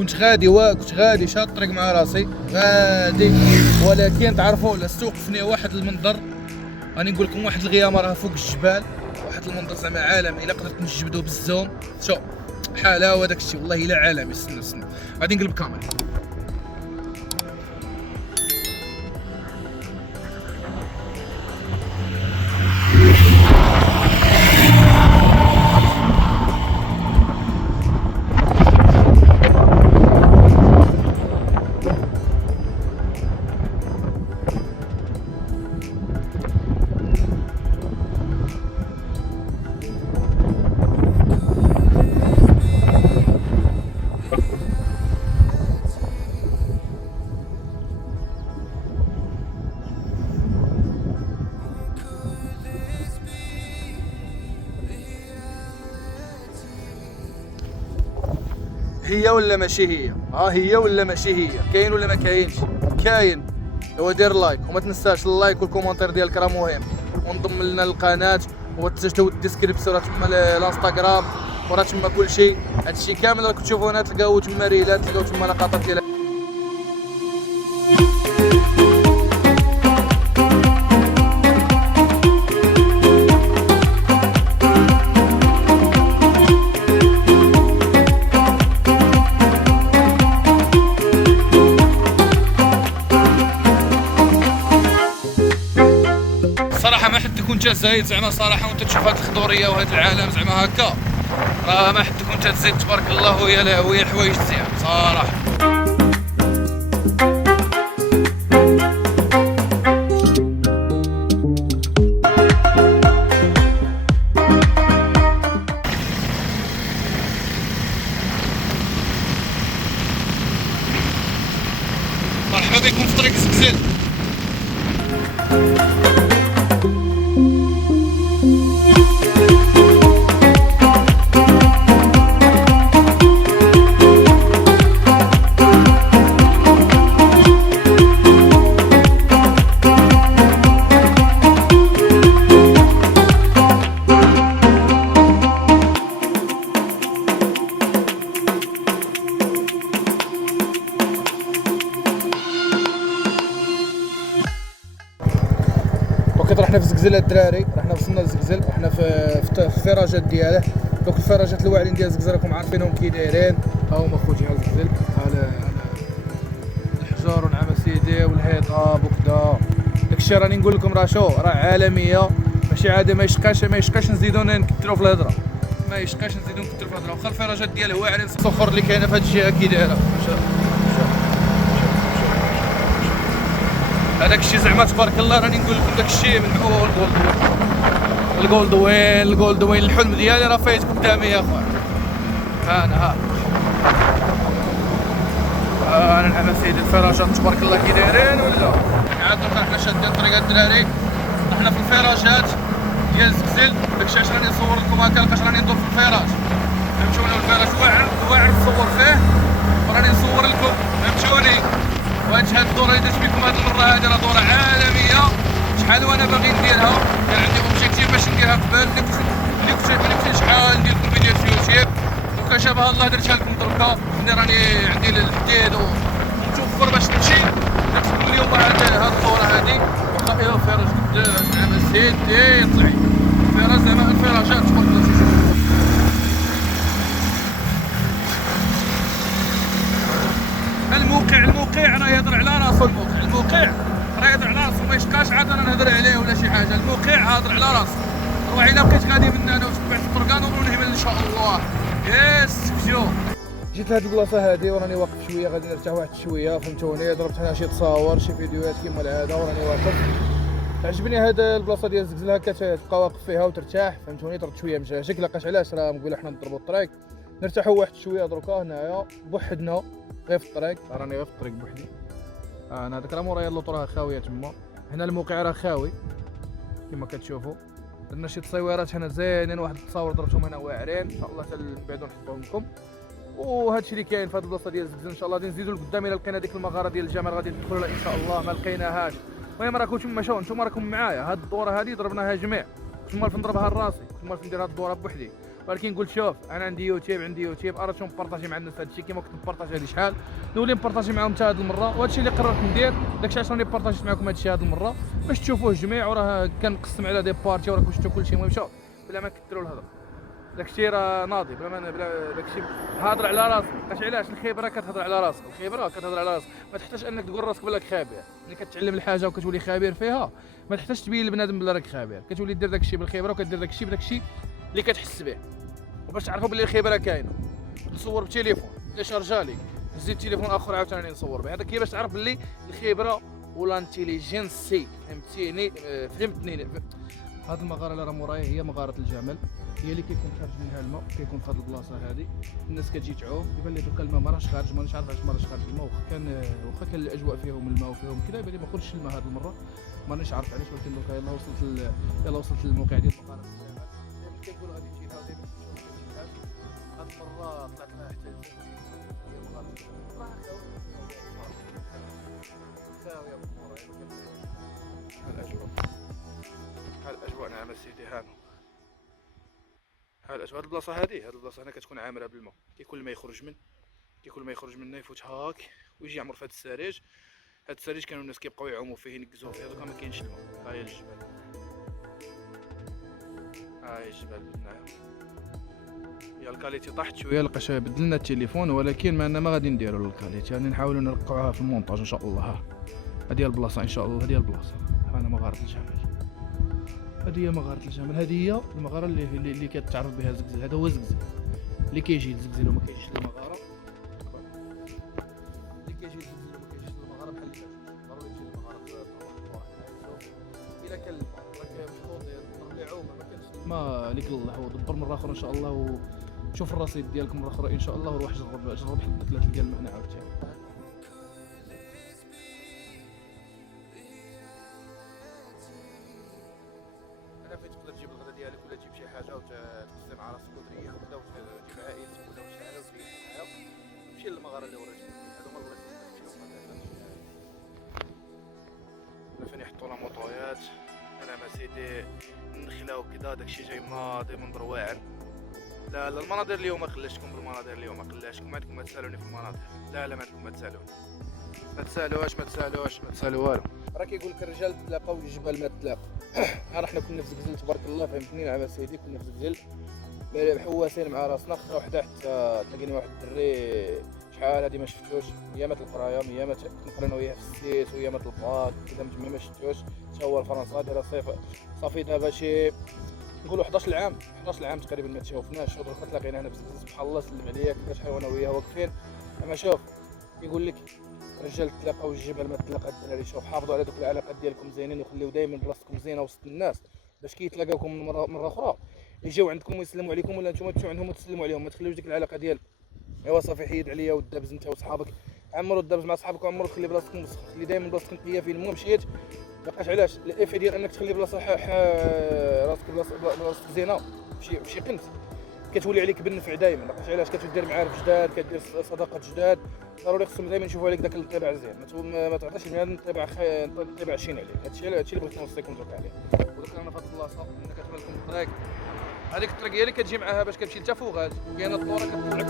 كنت غادي شاد الطريق مع راسي غادي، ولكن تعرفوا السوق فني واحد المنظر. راني نقول لكم واحد الغيامه راه فوق الجبال، واحد المنظر زعما عالمي. الا قدرت نجبدو بالزوم شوف حلاوه داك الشيء والله الا عالمي. استنى غادي نقلب الكاميرا. هي ولا ماشي هي؟ هي ولا ماشي هي؟ كاين ولا ما كاينش؟ كاين. ايوا دير لايك وما تنساش اللايك والكومونتير ديالك راه مهم، وانضم لنا للقناه وتسجلوا الديسكريبسيون راه تما الانستغرام وراه تما كلشي. هادشي كامل راكم تشوفوا هنا تلقاو تما ريلات، تلقاو تما لقطات ديال صراحه. ما حد يكون جا زايد زعما صراحه وانت تشوف هاد الخضوريه وهاد العالم زعما هكا، راه ما حد يكون جا تزيد تبارك الله ويا لهوي حوايج مزيان صراحه. مرحبا بكم في طريق زكزل. دونك رحنا في زكزل الدراري، رحنا وصلنا لزكزل، رحنا في الفراجات دياله. دونك الفراجات الواعرين ديال زكزل راكم عارفينهم كي دايرين. ها هما خوتي ها زكزل، ها الحجر ونعم سيدي والهضاب وكذا. داكشي راني نقول لكم راه شو راه عالميه ماشي عادي. ما يشقاش نزيدو نكثروا في الهضره، ما يشقاش نزيدو نكثروا في الهضره. واخا الفراجات دياله واعرين الصخور اللي كاينه في هاد الجهه كي دايره. هذاك الشيء زعما تبارك الله. راني نقول لكم داك الشيء من هو الجولدوين الحلم ديالي راه فايت قدامي يا اخويا. انا نعم سيدي الفراجات تبارك الله كي دايرين ولا عاد. دوكا حنا شادين الطريق الدراري، رحنا في الفراجات ديال زكزل. داكشي علاش راني نصور لكم هكا، لقاش راني ندور في الفراج فهمتوني. الفراج واعر نصور فيه وراني نصور لكم فهمتوني. وهاد الدوره اللي درت بكم هاد المره هادي راه دوره عالميه. شحال وانا باغي نديرها، كان عندي اوبجيكتيف باش نديرها قبل اللي كنت شحال ندير لكم فيديو في يوتيوب. دوكا شابه الله درتها لكم دركا. راني عندي الحديد ومتوفر باش نمشي. درت لكم اليوم هاد الدوره هادي. واخا فيها فراج قداش زعما سيدي طلعي فراج زعما الفراجات تبارك الله. الموقع راه يهضر على راسو. الموقع راه يهضر على راسو، ما يشقاش عاد انا نهضر عليه ولا شي حاجه. الموقع هاضر على راسو. روح الا بقيت غادي من هنا وتبعت الطرقان ونهبل ان شاء الله. يس شوف جيت لهاد البلاصه هادي وراني واقف شويه غادي نرتاح واحد شويه فهمتوني. ضربت هنا شي تصاور شي فيديوهات كيما العاده وراني واقف. عجبني هاد البلاصه ديال زكزل هكا تبقى واقف فيها وترتاح فهمتوني. درت شويه مشاكل لقاش علاش راه مقبل حنا نضربوا الطريق نرتاحوا واحد شويه دركا هنايا بوحدنا غير في الطريق. راني غير في الطريق بوحدي. انا هذاك راه مورايا اللوطو راه خاويه تما. هنا الموقع راه خاوي كما كتشوفوا. درنا شي تصويرات هنا زينين، واحد التصاور درتهم هنا واعرين ان شاء الله حتى من بعد نحطهم لكم. وهادشي اللي كاين في هاد البلاصه ديال زكزل. ان شاء الله غادي نزيدو لقدام الا لقينا ديك المغاره ديال الجمال غادي ندخلوا لها ان شاء الله. ما لقيناهاش المهم راكم تما نتوما راكم معايا. هاد الدوره هادي ضربناها جميع. كنت مالف نضربها لراسي، كنت مالف ندير هاد الدوره بوحدي. ولكن قلت شوف انا عندي يوتيوب ارى شنو نبارطاجي مع الناس هادشي كيما كنت نبارطاجي هادي شحال، نولي نبارطاجي معاهم حتى هاد المره. وهادشي اللي قررت ندير، داكشي علاش راني بارطاجيت معكم هادشي هاد المره باش تشوفوه الجميع. وراه كنقسم على دي بارتي وراكم شفتوا كلشي. المهم شوف بلا ما كثروا الهضره، داكشي راه ناضي بلا داكشي هاضر على راسك. داكشي علاش الخبره كتهضر على راسك، الخبره كتهضر على راسك. ما تحتاجش انك تقول راسك بلاك خبير. ملي كتعلم الحاجه وكتولي خبير فيها ما تحتاجش تبين لبنادم بلا راك خبير، كتولي دير داكشي بالخبره وكدير داكشي بداكشي اللي كتحس به. وباش تعرفوا بلي الخبره كاينه، نصور بتليفون تيشارجالي نزيد تليفون اخر عاوتاني نصور به. هذاك هي باش تعرف بلي الخبره ولا انتيليجنسي. فهمتيني؟ فهمتني؟ هاد المغاره اللي راه مورايا هي مغاره الجمل، هي اللي كيكون خارج منها الماء. كيكون في هاد البلاصه هادي الناس كتجي تعوم. يبان لي دوكا الماء ما راهش خارج، مانيش عارف علاش ما راهش خارج الماء. واخا كان الاجواء فيهم الماء وفيهم كذا، يبان لي ما خرجش الماء هاد المره، مانيش عارف علاش. ولكن دوكا يلا وصلت للموقع ديال مغاره الجمل. دائما كنقول غادي نجي لها ودائما كنشوف هاد المره طلعت لها حتى هي مغاره الجمل. خاويه مورايا ها الاجواء. نعم سيدي ها الاجواء. هاد البلاصه هادي، هاد البلاصه هنا كتكون عامره بالماء. كل ما يخرج منه يفوت هاك ويجي يعمر في هاد السريج. هاد السريج كانوا الناس كيبقاو يعوموا فيه ينقزوا فيه. دوكا ما كاينش الماء. ها هي الجبال، ها هي الجبال بناها. يا الكاليتي طاحت شويه، لقاش بدلنا التليفون، ولكن ما غادي نديروا الكاليتي، يعني نحاولوا نرقعوها في المونتاج ان شاء الله. ها هادي البلاصه ان شاء الله، هادي البلاصه. انا مغاره الجمل، هذه هي مغاره الجمل. هذه هي المغاره اللي كتعرف بها زقزل. هذا هو زقزل اللي كيجي لزقزل وما كيجيش للمغاره. اللي كيجي لزقزل وما كيجيش للمغاره بحال اللي ضروري يجي للمغاره الا كان الماء راك محفوظ يضرب لي عومه. ما كانش الماء ليك الله، ودبر مره اخرى ان شاء الله وشوف الرصيد ديالكم مره اخرى ان شاء الله. وروح جرب حط 3 ديال الماء هنا عاوتاني. فين تقدر تجيب الغدا ديالك ولا تجيب شي حاجه وتقسم مع راسك وتريح وكذا وتجيب عائلتك ولا شي حاجه وتريح معاهم. تمشي للمغاره اللي وريتك. هادو هما البلايص اللي فين يحطوا لا موطويات. انا ما سيدي النخله وكذا داكشي جاي ناضي منظر واعر. لا المناظر اليوم ما خلاشتكم بالمناظر اليوم، ما خلاشتكم. ما عندكم ما تسالوني في المناظر. لا ما عندكم ما تسالوني. ما تسالوا والو. راه كيقول لك الرجال تلاقاو الجبال ما تلاقاو. ها حنا كنا في زقزل تبارك الله، فهمتني نعم سيدي. كنا في زقزل محواسين مع راسنا. خطره وحده حتى تلاقينا واحد الدري شحال هادي ما شفتوش. ايامات القرايه، ايامات كنت نقرا انا وياه في السيس وايامات الباك كذا مجمع ما شفتوش. حتى هو الفرنسا دايره صافي دابا شي نقولوا 11 عام تقريبا ما تشوفناش. ودرك تلاقينا هنا في زقزل سبحان الله. سلم عليا كيفاش شحال وانا وياه واقفين. اما شوف يقول لك الرجال تلاقاو الجبال ما تلاقى الدراري. شوف حافظوا على دوك العلاقات ديالكم زينين وخليو دائما بلاصتكم زينه وسط الناس باش كيتلاقاوكم مره اخرى يجيو عندكم ويسلموا عليكم ولا نتوما تمشيو عندهم وتسلموا عليهم. ما تخليوش ديك العلاقه ديال ايوا صافي حيد عليا والدابز انت وصحابك. عمروا الدابز مع صحابك وعمروا تخلي بلاصتكم وسخ. خلي دائما بلاصتكم نقيه. فين المهم مشيت لقاش علاش الافي ديال انك تخلي بلاصه راسك بلاصتك زينه فشي قنت كتولي عليك بالنفع دائما. لقاش علاش كتدير معارف جداد، كدير صداقات جداد. ضروري خصهم دائما يشوفوا عليك داك الانطباع زين. ما تعطيش لبنادم انطباع شين عليك. هادشي اللي بغيت نوصيكم دوك عليه. ودوك انا في هاد البلاصه ملي كتبان لكم الطريق، هذيك الطريق هي اللي كتجي معاها باش كتمشي حتى فوغات. وكاينه الدوره كتطلعك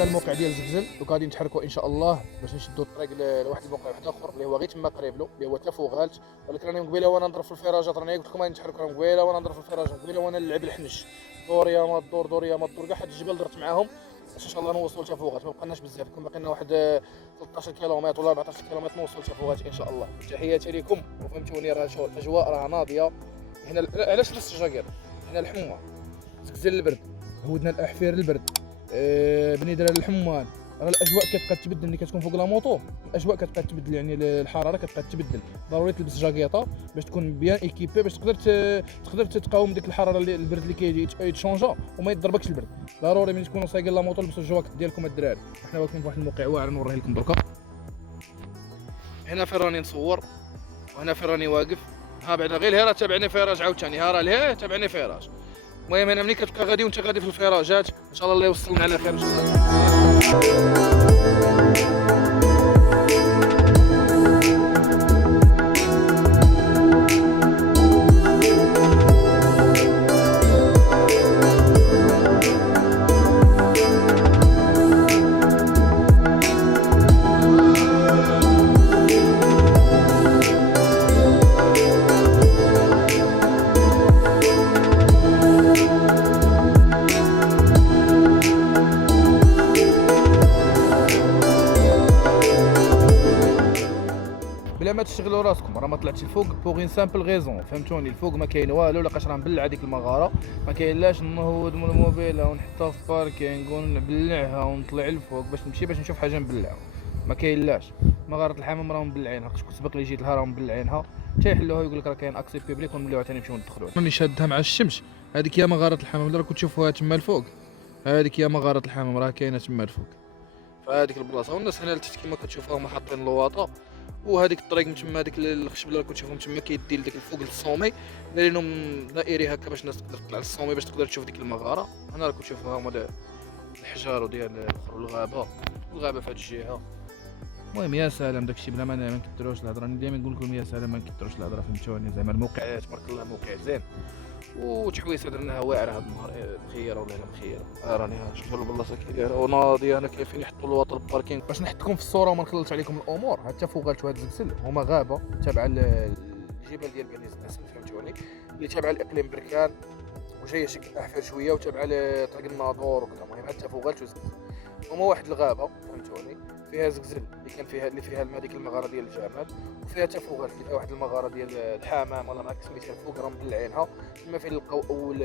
الموقع ديال زقزل. دوك غادي نتحركوا ان شاء الله باش نشدوا الطريق لواحد الموقع واحد اخر اللي هو غير تما قريب له، اللي هو تافوغالت. ولكن راني قبيله وانا نضرب في الفراجات. راني قلت لكم غادي نتحركوا قبيله وانا نضرب في الفراجات، قبيله وانا نلعب الحنش دوريا ما تدور كاع حد الجبل درت معاهم باش ان شاء الله نوصلوا لتافوغالت. ما بقيناش بزاف، كون باقي لنا واحد 13 كيلومتر ولا 14 كيلومتر نوصلوا لتافوغالت ان شاء الله. تحياتي لكم وفهمتوني. راه شغل الاجواء راه ناضيه هنا. علاش لبست الجاكيط؟ هنا الحمى زقزل البرد، هودنا الاحفير البرد، بني دراري الحمان. راه الاجواء كتبقى تبدل ملي كتكون فوق لا موطو. الاجواء كتبقى تبدل، يعني الحراره كتبقى تبدل. ضروري تلبس جاكيطه باش تكون بيان ايكيبي باش تقدر تقاوم ديك الحراره اللي البرد اللي كيجي يتشونجا وما يضربكش البرد. ضروري ملي تكونوا سايقين لا موطو لبسوا الجواكت ديالكم الدراري. حنا واقفين في واحد الموقع واعر نوريه لكم دركا. هنا فين راني نصور وهنا فين راني واقف. ها بعدا غير هنا تابعني فراج عاوتاني. ها راه لهيه تابعني فراج. المهم انا ملي كتبقى غادي وانت غادي في الفراجات ان شاء الله الله يوصلنا على خير ان شاء الله. بلا ما تشغلوا راسكم راه ما طلعتش الفوق بوغ ان سامبل غيزون، فهمتوني؟ الفوق ما كاين والو، لقاش راه مبلع هذيك المغاره، ما كاينلاش نهود من الموبيله ونحطها في باركينغ ونبلعها ونطلع للفوق باش نمشي باش نشوف حاجه نبلعها، ما كاينلاش. مغاره الحمام راه مبلعينها، كنت سبق لي جيت لها راه مبلعينها، حتى يحلوها يقول لك راه كاين اكسي بيبليك ونوليو ثاني نمشيو ندخلوا. راني شادها مع الشمس، هذيك هي مغاره الحمام اللي راكم تشوفوها تما الفوق، هذيك هي مغاره الحمام راه كاينه تما الفوق فهذيك البلاصه. والناس هنا لتحت كما كتشوفوا هما حاطين اللواطه، وهذيك الطريق من تما هذيك الخشب اللي راكم تشوفهم تما كيدي لديك الفوق للصومي، دايرينهم دائري هكا باش الناس تقدر تطلع للصومي باش تقدر تشوف ديك المغاره. هنا راكم تشوفوها هما الحجار وديال الاخر والغابه في هذه الجهه. المهم يا سلام داكشي بلا ما نكثروش الهضره، راني دائما نقول لكم يا سلام ما نكثروش الهضره، فهمتوني؟ زعما الموقع تبارك الله موقع زين وتحويسه درناها واعره هذا النهار، مخيره والله مخيره. راني شوفوا البلاصه كي دايره وناضيه، انا كيفين يحطوا الوطن الباركينغ باش نحطكم في الصوره وما نخلطش عليكم الامور. حتى فوق هاد الزلزل هما غابه تابعه للجبال ديال بني زناسن، فهمتوني؟ اللي تابعه لاقليم بركان وجايه شكل احفر شويه وتابعه لطريق الناظور وكذا. المهم حتى فوق الزلزل هما واحد الغابه، فهمتوني؟ فيها زقزل اللي فيها هذيك المغاره ديال الجمال، وفيها حتى فوق اللي فيها واحد المغاره ديال الحمام والله ما سميتها الفوق راه مبلعينها. تما فين لقاو اول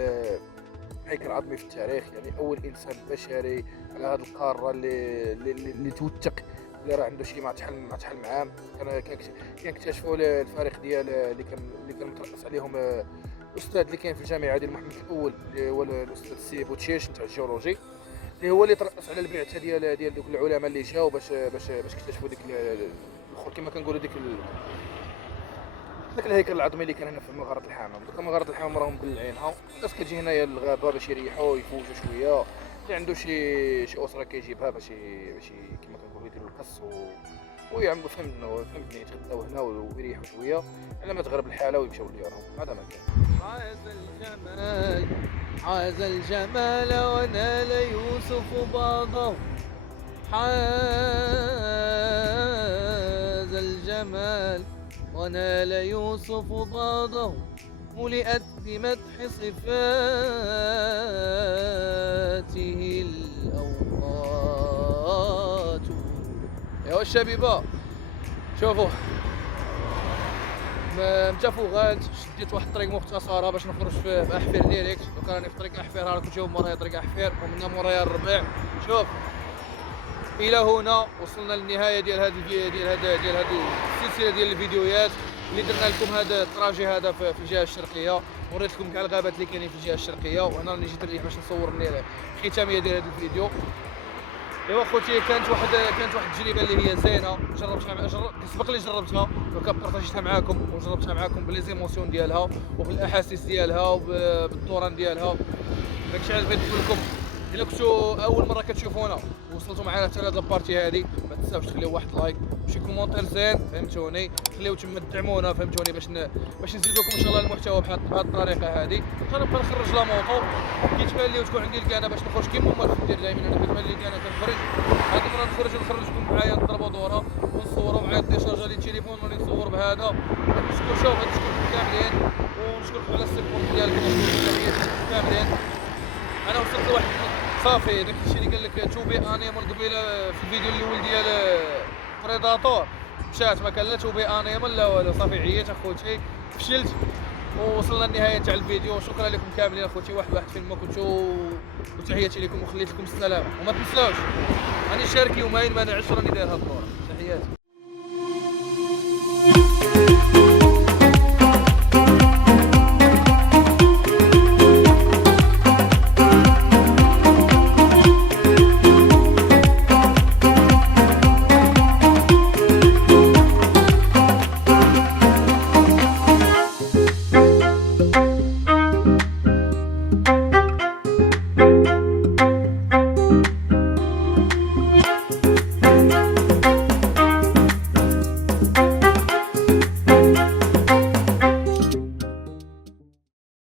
هيكل عظمي في التاريخ، يعني اول انسان بشري على هذه القاره اللي توثق اللي راه عنده شي مع تحل معام. كان اكتشفوا الفارق ديال اللي كان مترأس عليهم الاستاذ اللي كاين في الجامعه ديال محمد الاول اللي هو الاستاذ سي بوتشيش نتاع الجيولوجي، اللي هو اللي ترأس على البعثه ديال دوك العلماء اللي جاوا باش اكتشفوا ديك الاخر كما كنقولوا ديك الهيكل العظمي اللي كان هنا في مغاره الحمام. دوك مغاره الحمام راهم مبلعينها، الناس كتجي هنايا للغابه باش يريحوا يفوجوا شويه، اللي عنده شي اسره كيجيبها باش كما كنقولوا يديروا القص ويعملوا فهمتني يتغداو هنا ويريحوا شويه على ما تغرب الحاله ويمشيو لديارهم. هذا ما كان. حاز الجمال ونال يوسف بعضه، حاز الجمال ونال يوسف بعضه، ملئت بمدح صفاته الأوقات. يا الشبيبة شوفوا متى فوغات شديت واحد الطريق مختصره باش نخرج في احفير ديريكت. دوكا راني في طريق احفير، راكم تشوفوا مورايا طريق احفير ومن مورايا الربيع. شوف الى هنا وصلنا للنهايه ديال هذه السلسله ديال الفيديوهات اللي درنا لكم هذا التراجي هذا في الجهه الشرقيه، وريت لكم كاع الغابات اللي كاينين في الجهه الشرقيه. وهنا راني جيت نريح باش نصور الختاميه ديال هذا الفيديو. ايوا خوتي كانت واحد التجربه اللي هي زينه، سبق لي جربتها وكبارطاجيتها معاكم وجربتها معاكم بليزيموسيون ديالها وبالاحاسيس ديالها وبالدوران ديالها. داكشي علاش بغيت نقول لكم الا كنتو اول مره كتشوفونا وصلتوا معنا حتى لهاد البارتي هادي، ما تنساوش تخليو واحد لايك وشي كومونتير زين، فهمتوني؟ خليو تما تدعمونا، فهمتوني؟ باش نزيدوكم ان شاء الله المحتوى بهاد الطريقه هادي. غنبقى نخرج لا موطو كيتبان لي وتكون عندي الكانه باش نخرج كيما ما كندير دائما. انا كتبان لي الكانه كنخرج، هاد المره نخرجكم معايا نضربوا دوره ونصوروا معايا ديشارجا لي التليفون وراني نصور بهذا. نشكر شوف نشكركم كاملين ونشكركم على السيبورت ديالكم كاملين. انا وصلت لواحد صافي داك الشيء اللي قال لك تو بي انيمال قبيله في الفيديو الاول ديال بريداتور مشات ما كان لا تو بي انيمال لا والو. صافي عييت اخوتي فشلت ووصلنا للنهايه تاع الفيديو. شكرا لكم كاملين اخوتي، واحد فين ما كنتو، وتحياتي لكم وخليت لكم السلامه. وما تنساوش راني شارك يومين ما نعش راني داير هاد الدور. تحياتي.